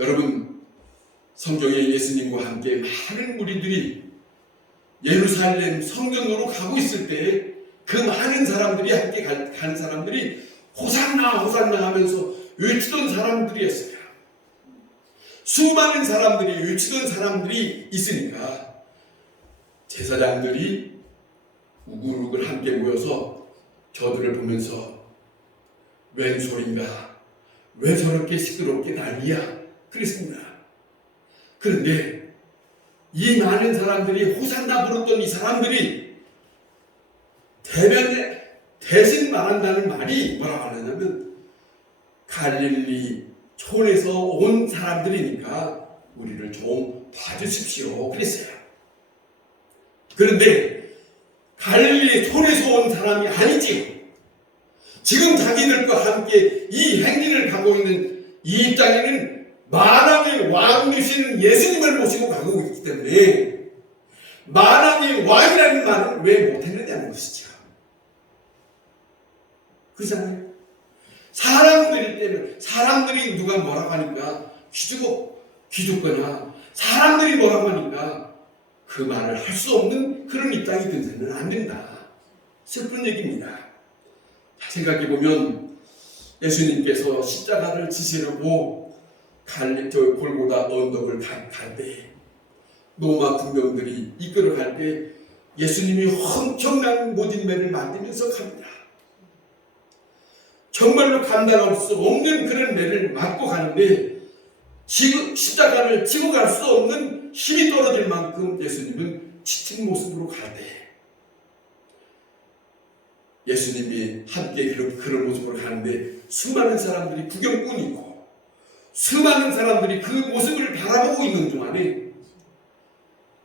여러분, 성경에 예수님과 함께 많은 무리들이 예루살렘 성전으로 가고 있을 때 그 많은 사람들이 함께 간 사람들이 호산나 호산나 하면서 외치던 사람들이었어요. 수많은 사람들이 외치던 사람들이 있으니까 제사장들이 우글우글 함께 모여서 저들을 보면서 웬 소린가? 왜 저렇게 시끄럽게 난리야? 그랬습니다. 그런데 이 많은 사람들이 호산나 부르던 이 사람들이 대신 말한다는 말이 뭐라고 하냐면 갈릴리 촌에서 온 사람들이니까 우리를 좀 봐주십시오 그랬어요. 그런데 갈릴리 촌에서 온 사람이 아니지. 지금 자기들과 함께 이 행진을 가고 있는 이 땅에는 만왕의 왕 되시는 예수님을 모시고 가고 있기 때문에 만왕의 왕이라는 말을 왜 못했느냐는 것이죠. 그렇잖아요. 사람들이 누가 뭐라고 하니까 기죽거나 사람들이 뭐라고 하니까 그 말을 할 수 없는 그런 입장이 된다면 안 된다. 슬픈 얘기입니다. 생각해보면 예수님께서 십자가를 지시려고 골고다 언덕을 갈 때 로마 군병들이 이끌어 갈 때 예수님이 엄청난 모진매를 만들면서 갑니다. 정말로 감당할 수 없는 그런 매를 맞고 가는데 십자가를 지고 갈 수 없는 힘이 떨어질 만큼 예수님은 지친 모습으로 갈 때 예수님이 함께 그런 모습으로 가는데 수많은 사람들이 구경꾼이고 수많은 사람들이 그 모습을 바라보고 있는 동안에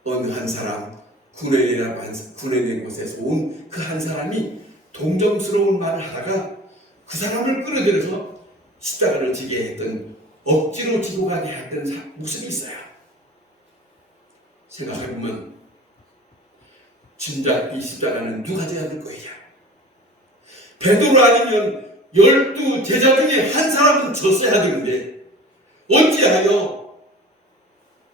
어느 한 사람 구레네 곳에서 온 그 한 사람이 동정스러운 말을 하다가 그 사람을 끌어들여서 십자가를 지게 했던 억지로 지고 가게 했던 모습이 있어요. 생각해보면 진짜 이 십자가는 누가 져야 될 거예요? 베드로 아니면 12 제자 중에 한 사람은 졌어야 되는데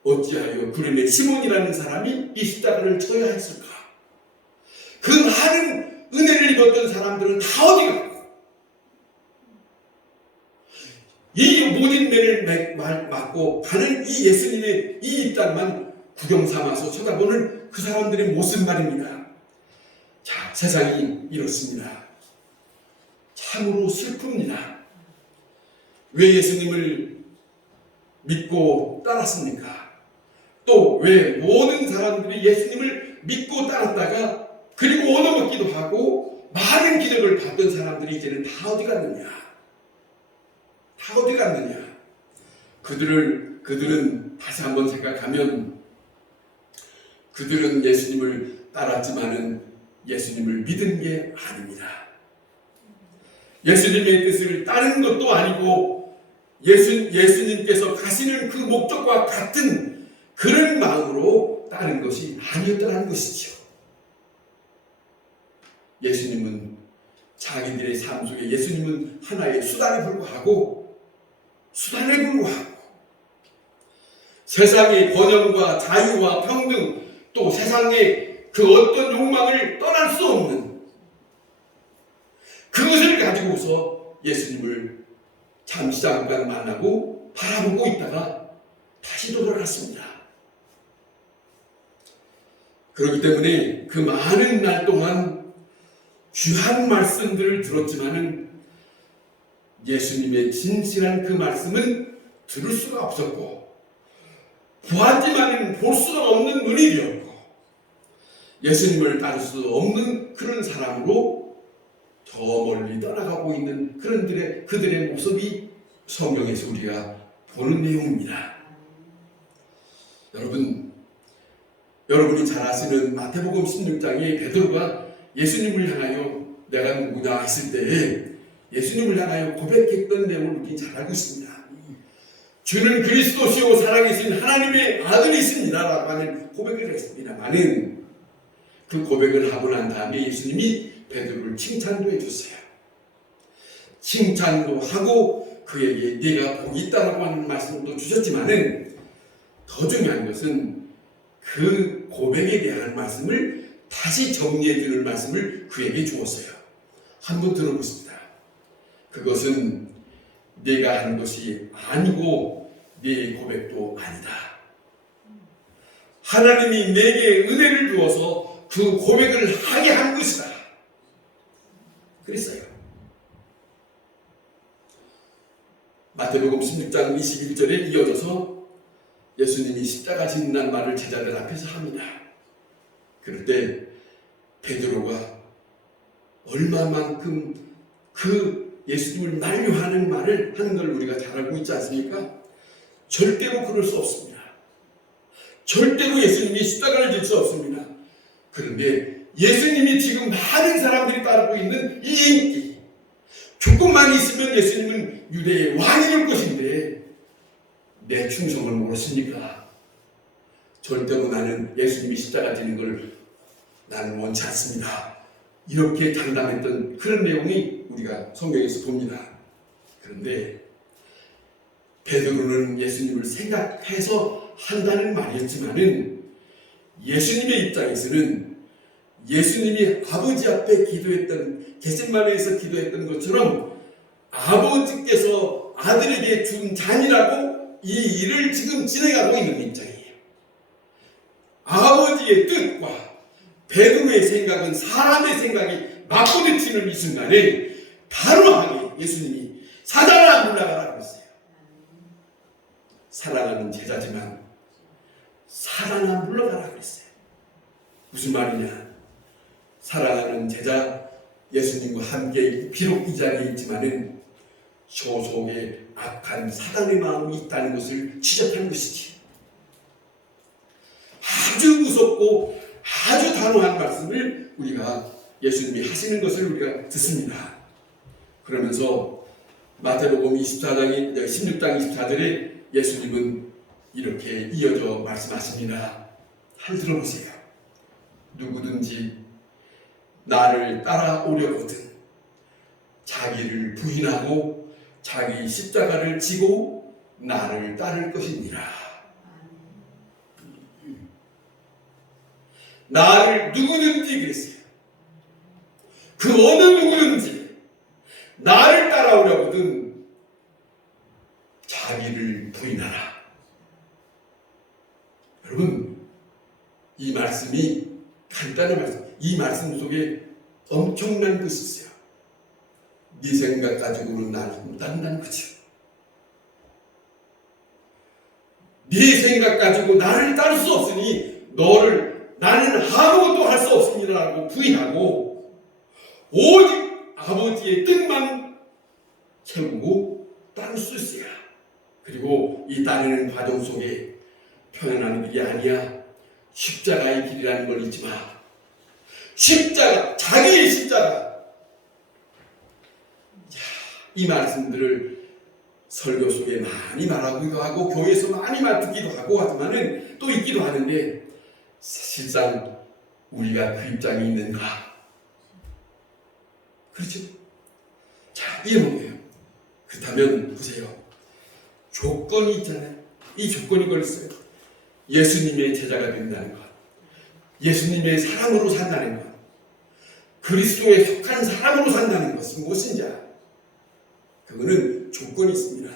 어찌하여 구레네 시몬이라는 사람이 이 십자가를 져야 했을까? 그 많은 은혜를 입었던 사람들은 다 어디 갔고 이 모든 매를 맞고 가는 이 예수님의 이 입장만 구경 삼아서 쳐다보는 그 사람들의 모습 말입니다. 자, 세상이 이렇습니다. 참으로 슬픕니다. 왜 예수님을 믿고 따랐습니까? 또 왜 모든 사람들이 예수님을 믿고 따랐다가 그리고 얻어먹기도 하고 많은 기적을 받던 사람들이 이제는 다 어디 갔느냐? 그들은 다시 한번 생각하면 그들은 예수님을 따랐지만은 예수님을 믿은 게 아닙니다. 예수님의 뜻을 따르는 것도 아니고 예수님께서 가시는 그 목적과 같은 그런 마음으로 따른 것이 아니었다는 것이죠. 예수님은 자기들의 삶 속에 예수님은 하나의 수단에 불과하고 세상의 번영과 자유와 평등 또 세상의 그 어떤 욕망을 떠날 수 없는 그것을 가지고서 예수님을 잠시 잠깐 만나고 바라보고 있다가 다시 돌아갔습니다. 그렇기 때문에 그 많은 날 동안 귀한 말씀들을 들었지만은 예수님의 진실한 그 말씀은 들을 수가 없었고 보았지만은 볼 수가 없는 눈이 되었고 예수님을 따를 수 없는 그런 사람으로 저 멀리 떠나가고 있는 그들의 모습이 성경에서 우리가 보는 내용입니다. 여러분이 잘 아시는 마태복음 16장에 베드로가 예수님을 향하여 내가 누구냐 했을 때 예수님을 향하여 고백했던 내용을 우리 잘 알고 있습니다. 주는 그리스도시요 살아계신 하나님의 아들이십니다 라고 하는 고백을 했습니다만은 그 고백을 하고 난 다음에 예수님이 베드로를 칭찬도 해줬어요. 칭찬도 하고 그에게 네가 복이 있다라고 하는 말씀도 주셨지만은 더 중요한 것은 그 고백에 대한 말씀을 다시 정리해 주는 말씀을 그에게 주었어요. 한번 들어보십니다. 그것은 네가 한 것이 아니고 네 고백도 아니다. 하나님이 내게 은혜를 주어서 그 고백을 하게 한 것이다. 그랬어요. 마태복음 16장 21절에 이어져서 예수님이 십자가 짓는다는 말을 제자들 앞에서 합니다. 그럴 때 베드로가 얼마만큼 그 예수님을 만류하는 말을 하는 걸 우리가 잘 알고 있지 않습니까? 절대로 그럴 수 없습니다. 절대로 예수님이 십자가를 질 수 없습니다. 그런데 예수님이 지금 많은 사람들이 따르고 있는 이 인기, 조금만 있으면 예수님은 유대의 왕이 될 것인데 내 충성을 모르십니까? 절대로 나는 예수님이 십자가 지는 걸 나는 원치 않습니다. 이렇게 장담했던 그런 내용이 우리가 성경에서 봅니다. 그런데 베드로는 예수님을 생각해서 한다는 말이었지만은 예수님의 입장에서는 예수님이 아버지 앞에 기도했던 겟세마네에서 기도했던 것처럼 아버지께서 아들에게 준 잔이라고 이 일을 지금 진행하고 있는 입장이에요. 아버지의 뜻과 베드로의 생각은 사람의 생각이 맞부딪히는 이 순간에 단호하게 예수님이 사단아 물러가라고 했어요. 사랑하는 제자지만 사단아 물러가라고 했어요. 무슨 말이냐? 사랑하는 제자 예수님과 함께 비록 이 자리에 있지만은 소속에 악한 사단의 마음이 있다는 것을 지적한 것이지. 아주 무섭고 아주 단호한 말씀을 우리가 예수님이 하시는 것을 우리가 듣습니다. 그러면서 마태복음 16장 24절에 예수님은 이렇게 이어져 말씀하십니다. 잘 들어보세요. 누구든지 나를 따라오려거든 자기를 부인하고 자기 십자가를 지고 나를 따를 것이니라. 나를 누구든지 그랬어요. 그 어느 누구든지 나를 따라오려거든 자기를 부인하라. 여러분, 이 말씀이 간단한 말씀, 이 말씀 속에 엄청난 것이 있어요. 네 생각 가지고는 나를 못한다는 거죠. 네 생각 가지고 나를 따를 수 없으니 나는 아무것도 할 수 없습니다라고 부인하고 오직 아버지의 뜻만 채우고 따를 수 있어야. 그리고 이 따르는 과정 속에 편안한 길이 아니야. 십자가의 길이라는 걸 잊지 마. 십자가, 자기의 십자가. 이 말씀들을 설교 속에 많이 말하기도 하고 교회에서 많이 듣기도 하고 하지만은 또 있기도 하는데 사실상 우리가 그 입장이 있는가? 그렇죠? 자, 이런 거예요. 그렇다면 보세요. 조건이 있잖아요. 이 조건이 걸렸어요. 예수님의 제자가 된다는 것, 예수님의 사람으로 산다는 것, 그리스도에 속한 사람으로 산다는 것은 무엇인지 그거는 조건이 있습니다.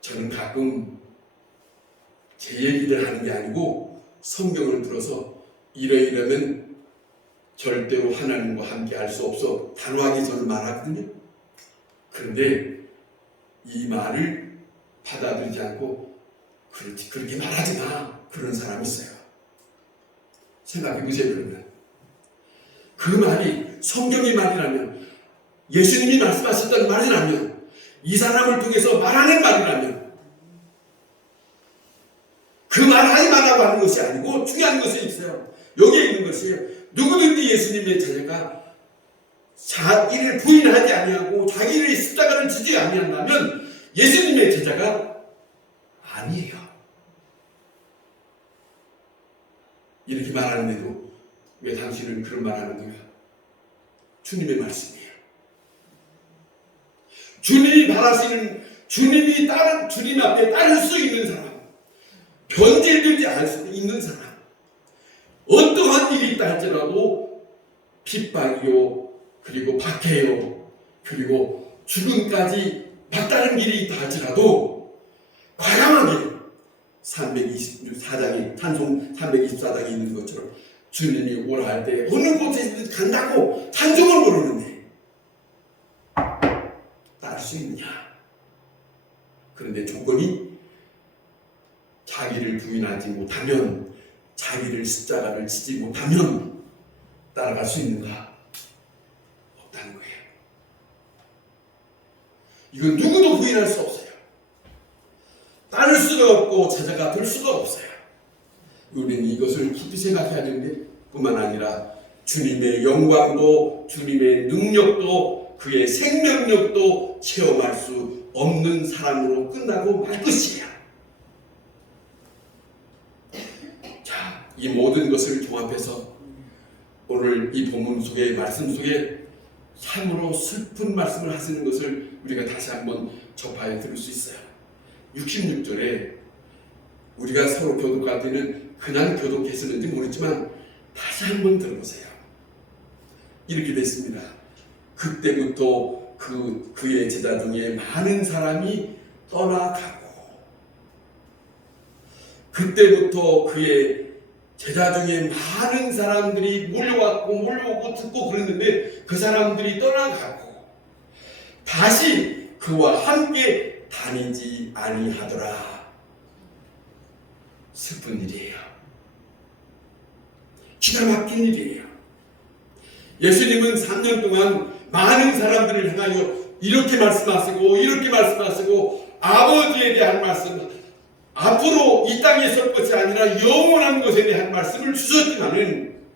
저는 가끔 제 얘기를 하는 게 아니고 성경을 들어서 이러이러면 절대로 하나님과 함께 할 수 없어 단호하게 저는 말하거든요. 그런데 이 말을 받아들이지 않고 그렇게 말하지 마. 그런 사람이 있어요. 생각해 보세요. 그러면 그 말이 성경의 말이라면 예수님이 말씀하셨던 말이라면 이 사람을 통해서 말하는 말이라면 그 말을 하지 말라고 하는 것이 아니고 중요한 것이 있어요. 여기에 있는 것이에요. 누구든지 예수님의 제자가 자기를 부인하지 아니하고 자기를 십자가를 지지 아니한다면 예수님의 제자가 아니에요. 이렇게 말하는데도 왜 당신은 그런 말하는 거야? 주님의 말씀이에요. 주님이 바라시는, 주님 앞에 따를 수 있는 사람, 변질되지 않을 수 있는 사람, 어떠한 일이 있다 할지라도 핍박이요, 그리고 박해요, 그리고 죽음까지 막다른 길이 있다 할지라도 과감하게 324장에 찬송 324장에 있는 것처럼 주님이 오라 할 때 어느 곳에 간다고 찬송을 부르는데 따를 수 있느냐? 그런데 조건이 자기를 부인하지 못하면, 자기를 십자가를 지지 못하면 따라갈 수 있는가? 없다는 거예요. 이건 누구도 부인할 수 없어요. 따를 수가 없고 제자가 될 수가 없어요. 우리는 이것을 깊이 생각해야 되는데, 뿐만 아니라 주님의 영광도, 주님의 능력도, 그의 생명력도 체험할 수 없는 사람으로 끝나고 말 것이야. 자, 이 모든 것을 종합해서 오늘 이 본문 속에, 말씀 속에 참으로 슬픈 말씀을 하시는 것을 우리가 다시 한번 접하여 들을 수 있어요. 66절에 우리가 서로 교독할 때는 그냥 교독했었는지 모르지만 다시 한번 들어보세요. 이렇게 됐습니다. 그때부터 그의 제자 중에 많은 사람이 떠나가고, 그때부터 그의 제자 중에 많은 사람들이 몰려오고 듣고 그랬는데 그 사람들이 떠나가고 다시 그와 함께 다니지 아니하더라. 슬픈 일이에요. 기가 막힌 일이에요. 예수님은 3년 동안 많은 사람들을 향하여 이렇게 말씀하시고 아버지에 대한 말씀, 앞으로 이 땅에 설 것이 아니라 영원한 것에 대한 말씀을 주셨지만은,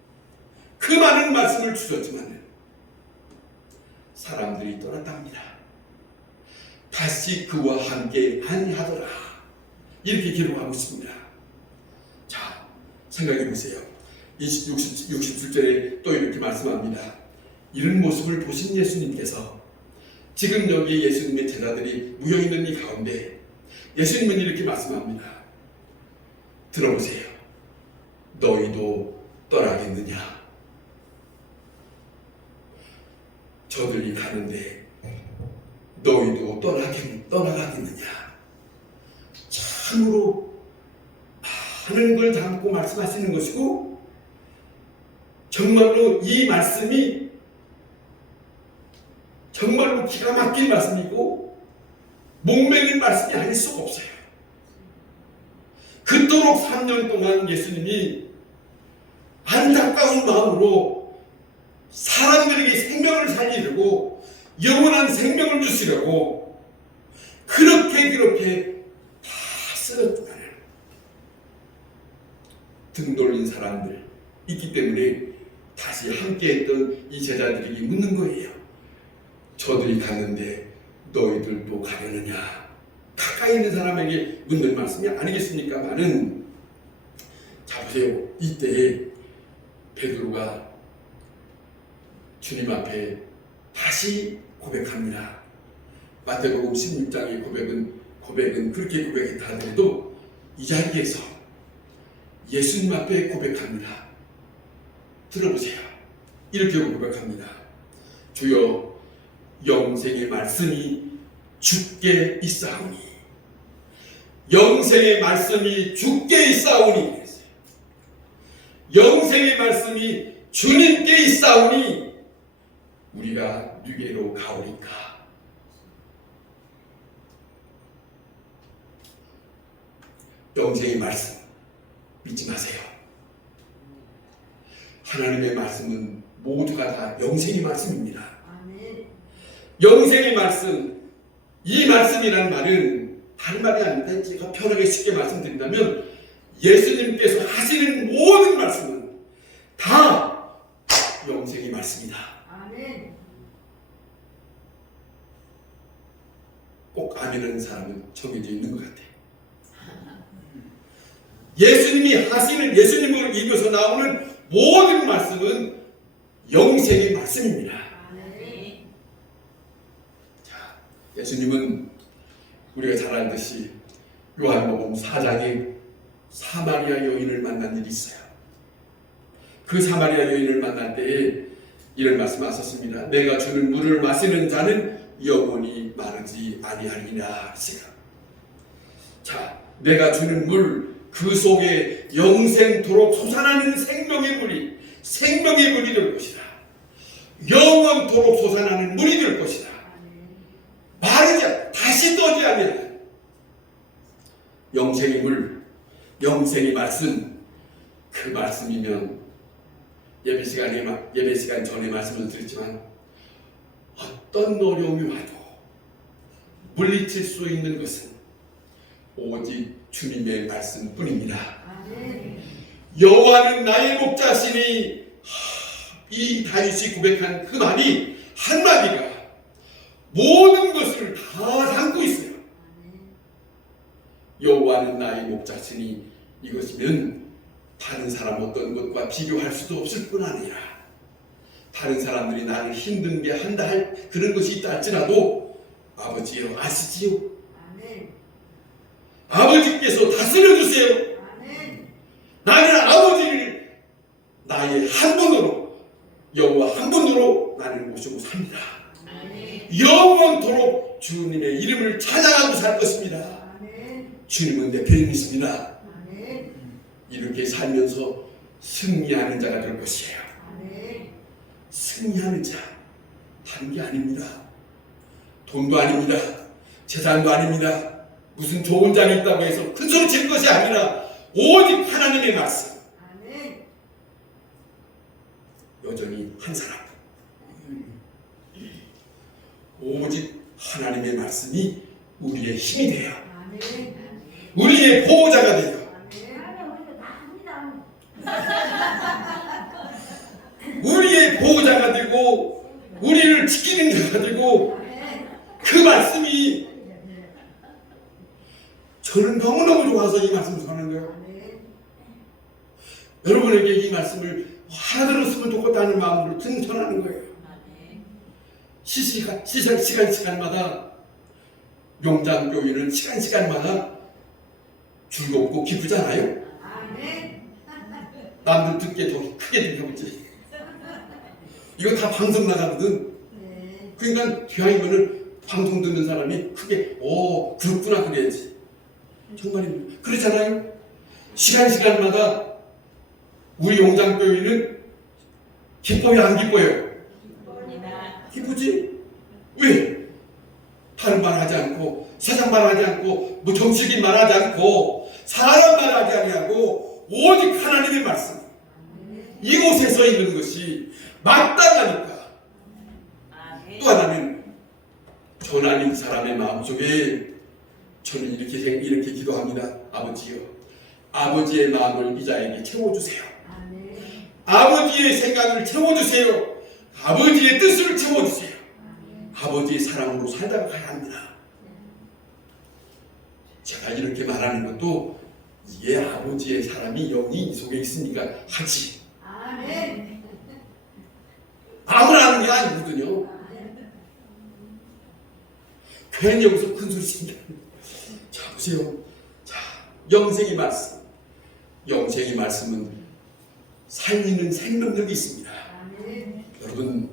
그 많은 말씀을 주셨지만은 사람들이 떠났답니다. 다시 그와 함께 아니하더라. 이렇게 기록하고 있습니다. 자, 생각해 보세요. 67절에 또 이렇게 말씀합니다. 이런 모습을 보신 예수님께서 지금 여기 예수님의 제자들이 모여있는 이 가운데 예수님은 이렇게 말씀합니다. 들어보세요. 너희도 떠나겠느냐? 저들이 가는데 너희도 떠나가겠느냐? 참으로 많은 걸 담고 말씀하시는 것이고, 정말로 이 말씀이 정말로 기가 막힌 말씀이고 목매는 말씀이 아닐 수가 없어요. 그토록 3년 동안 예수님이 안타까운 마음으로 사람들에게 생명을 살리려고, 영원한 생명을 주시려고 그렇게 다 쓰였지만 등 돌린 사람들 있기 때문에 다시 함께했던 이 제자들에게 묻는 거예요. 저들이 갔는데 너희들도 가려느냐? 가까이 있는 사람에게 묻는 말씀이 아니겠습니까만은, 자 보세요. 이때에 베드로가 주님 앞에 다시 고백합니다. 마태복음 16장의 고백은 그렇게 고백했다 하더라도 이 자리에서 예수님 앞에 고백합니다. 들어보세요. 이렇게 고백합니다. 주여, 영생의 말씀이 주께 있사오니, 영생의 말씀이 주께 있사오니, 영생의 말씀이 주님께 있사오니 우리가 누게로 가오리까? 영생의 말씀 믿지 마세요. 하나님의 말씀은 모두가 다 영생의 말씀입니다. 영생의 말씀, 이 말씀이라는 말은 다른 말이 아닌데, 제가 편하게 쉽게 말씀드린다면 예수님께서 하시는 모든 말씀은 다 영생의 말씀이다. 아멘. 꼭 아멘하는 사람은 정해져 있는 것 같아요. 예수님이 하시는, 예수님을 이겨서 나오는 모든 말씀은 영생의 말씀입니다. 자, 예수님은 우리가 잘 알듯이 요한복음 4장에 사마리아 여인을 만난 일이 있어요. 그 사마리아 여인을 만날 때에 이런 말씀하셨습니다. 내가 주는 물을 마시는 자는 영원히 마르지 아니하리라. 자, 내가 주는 물, 그 속에 영생토록 솟아나는 생명의 물이 될 것이다. 영원토록 솟아나는 물이 될 것이다. 마르지 다시 떠지 아니하는 영생의 물, 영생의 말씀, 그 말씀이면 예배 시간 전에 말씀을 드렸지만 어떤 어려움이 와도 물리칠 수 있는 것은 오직 주님의 말씀뿐입니다. 여호와는 나의 목자시니, 이 다윗이 고백한 그 말이 한마디가 모든 것을 다 담고 있어요. 여호와는 나의 목자시니, 이것이면 다른 사람 어떤 것과 비교할 수도 없을 뿐 아니라 다른 사람들이 나를 힘들게 한다 할 그런 것이 있다 할지라도 아버지여 아시지요? 아버지께서 다스려 주세요. 나는 아버지를 나의 한 분으로, 여호와 한 분으로 나를 모시고 삽니다. 영원토록 주님의 이름을 찬양하고 살 것입니다. 주님은 내 편이십니다. 이렇게 살면서 승리하는 자가 될 것이에요. 승리하는 자, 다른 게 아닙니다. 돈도 아닙니다. 재산도 아닙니다. 무슨 좋은 장이 있다고 해서 큰 소리 칠 것이 아니라 오직 하나님의 말씀. 여전히 한 사람, 오직 하나님의 말씀이 우리의 힘이 돼요. 우리의 보호자가 돼요. 우리의 보호자가 되고 우리를 지키는 자가 되고, 그 말씀이 저는 너무너무 좋아서 이 말씀을 전하는 거예요. 여러분에게 이 말씀을 하나 들었으면 좋겠다는 마음으로 전하는 거예요. 시간마다 용장교회는 시간마다 즐겁고 기쁘잖아요. 남들 듣기에 더 크게 들려보지. 이거 다 방송 나가거든. 그러니까 기왕이면은 방송 듣는 사람이 크게 그렇구나 그래야지. 정말입니다. 그렇잖아요. 시간마다 우리 용장교회는 기뻐요 안 기뻐요? 기쁘지? 왜? 다른 말 하지 않고, 세상 말 하지 않고, 뭐 정치적인 말 하지 않고, 사람 말 하지 아니하고 오직 하나님의 말씀, 이곳에서 있는 것이 마땅하니까. 또 하나는 전하는 사람의 마음속에 저는 이렇게 기도합니다. 아버지요, 아버지의 마음을 이 자에게 채워주세요. 아버지의 생각을 채워주세요. 아버지의 뜻을 채워주세요. 아버지의 사랑으로 살다가 가야 합니다. 제가 이렇게 말하는 것도 이게 아버지의 사람이 영이 이 속에 있으니까 하지. 아무나 하는 게 아니거든요. 괜히 여기서 큰 소리 친다. 자, 보세요. 자, 영생의 말씀. 영생의 말씀은 살리는 생명력이 있습니다. 여러분,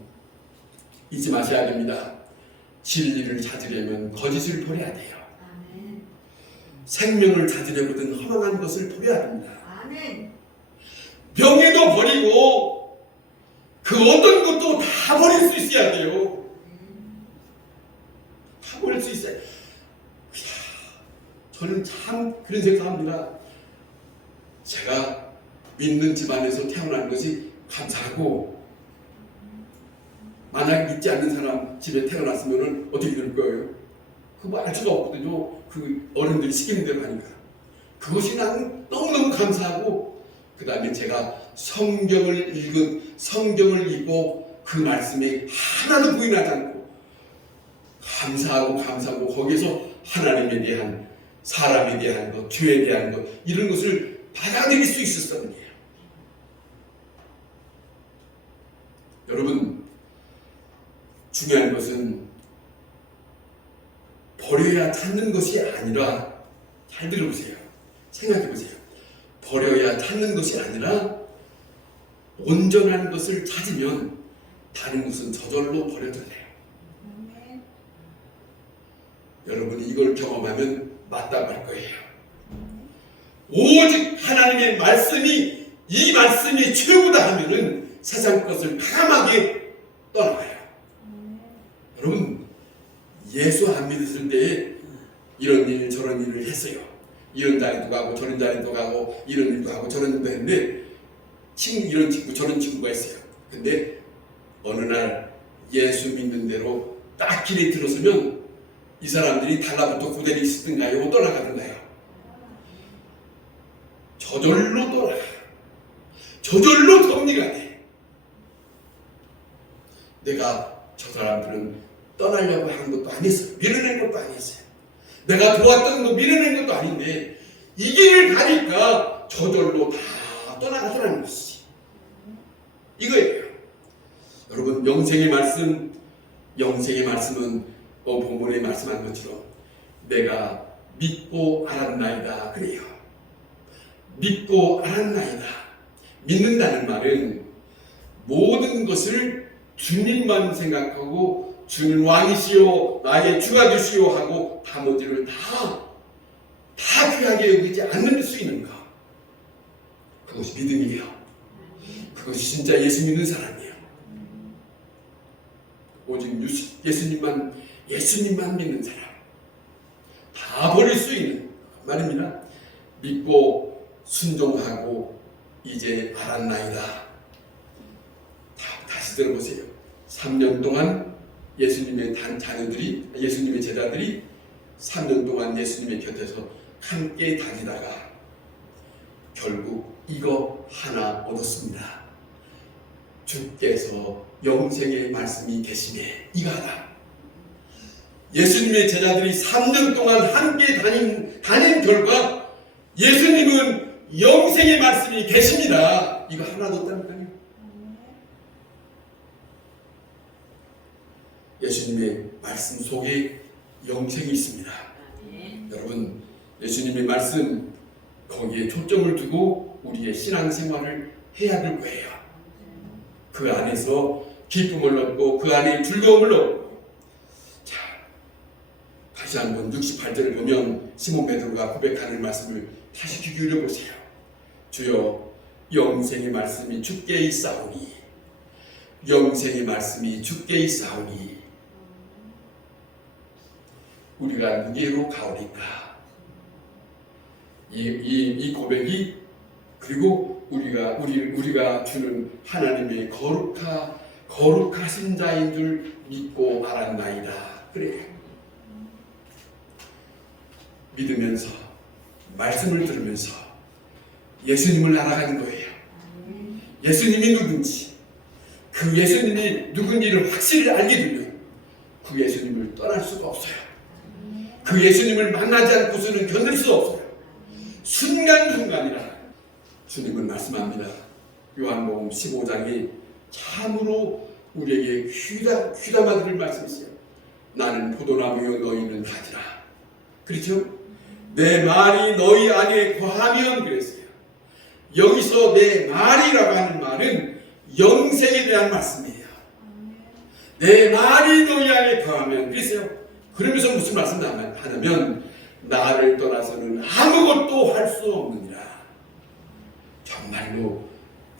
잊지 마셔야 됩니다. 진리를 찾으려면 거짓을 버려야 돼요. 생명을 찾으려거든 허망한 것을 버려야 됩니다. 명예도 버리고 그 어떤 것도 다 버릴 수 있어야 돼요. 다 버릴 수 있어요. 저는 참 그런 생각합니다. 제가 믿는 집안에서 태어난 것이 감사하고, 만약 믿지 않는 사람 집에 태어났으면 어떻게 될 거예요? 그거 알 수가 없거든요. 그 어른들이 시키는 대로 하니까. 그것이 나는 너무너무 감사하고, 그 다음에 제가 성경을 읽고 그 말씀에 하나도 부인하지 않고 감사하고 거기에서 하나님에 대한, 사람에 대한 것, 죄에 대한 것, 이런 것을 받아들일 수 있었던 거예요. 여러분, 중요한 것은 버려야 찾는 것이 아니라, 잘 들어보세요. 생각해보세요. 버려야 찾는 것이 아니라 온전한 것을 찾으면 다른 것은 저절로 버려져요. 여러분이 이걸 경험하면 맞다고 할 거예요. 오직 하나님의 말씀이, 이 말씀이 최고다 하면은 세상 것을 과감하게 떠나가요. 여러분, 예수 안 믿었을 때에 이런 일 저런 일을 했어요. 이런 자리도 가고 저런 자리도 가고 이런 일도 하고 저런 일도 했는데 이런 친구 저런 친구가 있어요. 근데 어느 날 예수 믿는 대로 딱 길에 들어서면 이 사람들이 달라붙어 고대리 있든가요 떠나가든가요. 저절로 떠나가요. 저절로 정리가 돼. 내가 저 사람들은 떠나려고 한 것도 아니었어요. 밀어낸 것도 아니었어요. 내가 도왔던 거 밀어낸 것도 아닌데 이 길을 가니까 저절로 다 떠나가더라는 것이지. 이거예요. 여러분, 영생의 말씀은 본문에 말씀한 것처럼 내가 믿고 알았나이다 그래요. 믿고 알았나이다. 믿는다는 말은 모든 것을 주님만 생각하고 주는 왕이시오 나의 주가 되시오 하고 나머지를 다 귀하게 여기지 않는 수 있는 것, 그것이 믿음이에요. 그것이 진짜 예수 믿는 사람이에요. 오직 예수님만 믿는 사람, 다 버릴 수 있는 말입니다. 믿고 순종하고 이제 알았나이다. 다시 들어보세요. 3년 동안 예수님의 예수님의 제자들이 3년 동안 예수님의 곁에서 함께 다니다가 결국 이거 하나 얻었습니다. 주께서 영생의 말씀이 계시네. 이거 하나. 예수님의 제자들이 3년 동안 함께 다닌 결과 예수님은 영생의 말씀이 계십니다. 이거 하나 얻었다니까요. 예수님의 말씀 속에 영생이 있습니다. 여러분, 예수님의 말씀 거기에 초점을 두고 우리의 신앙생활을 해야 될 거예요. 그 안에서 기쁨을 얻고 그 안에 즐거움을 얻고. 자, 다시 한번 68절을 보면 시몬 베드로가 고백하는 말씀을 다시 귀 기울여 보세요. 주여, 영생의 말씀이 주께 있사오니, 영생의 말씀이 주께 있사오니 우리가 누구로 가오리까? 이 고백이, 그리고 우리가 주는 하나님의 거룩하신 자인 줄 믿고 알았나이다. 그래. 믿으면서 말씀을 들으면서 예수님을 알아가는 거예요. 예수님이 누군지, 그 예수님이 누군지를 확실히 알게 되면 그 예수님을 떠날 수가 없어요. 그 예수님을 만나지 않고서는 견딜 수 없어요. 순간순간이라 주님은 말씀합니다. 요한복음 15장에 참으로 우리에게 귀담아 들을 말씀이세요. 나는 포도나무요 너희는 가지라. 그렇죠? 내 말이 너희 안에 거하면 그랬어요. 여기서 내 말이라고 하는 말은 영생에 대한 말씀이에요. 내 말이 너희 안에 거하면 그랬어요. 그러면서 무슨 말씀을 하냐면 나를 떠나서는 아무것도 할 수 없느니라. 정말로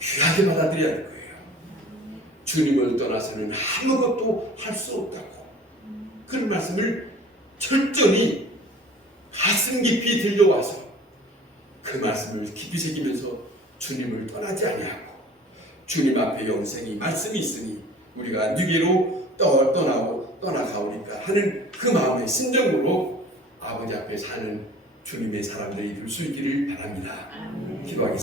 귀하게 받아들여야 될 거예요. 주님을 떠나서는 아무것도 할 수 없다고. 그런 말씀을 철저히 가슴 깊이 들려와서 그 말씀을 깊이 새기면서 주님을 떠나지 아니하고 주님 앞에 영생이 말씀이 있으니 우리가 누구로 떠나가오니까 하는 그 마음의 심정으로 아버지 앞에 사는 주님의 사람들이 될 수 있기를 바랍니다. 기도하겠습니다.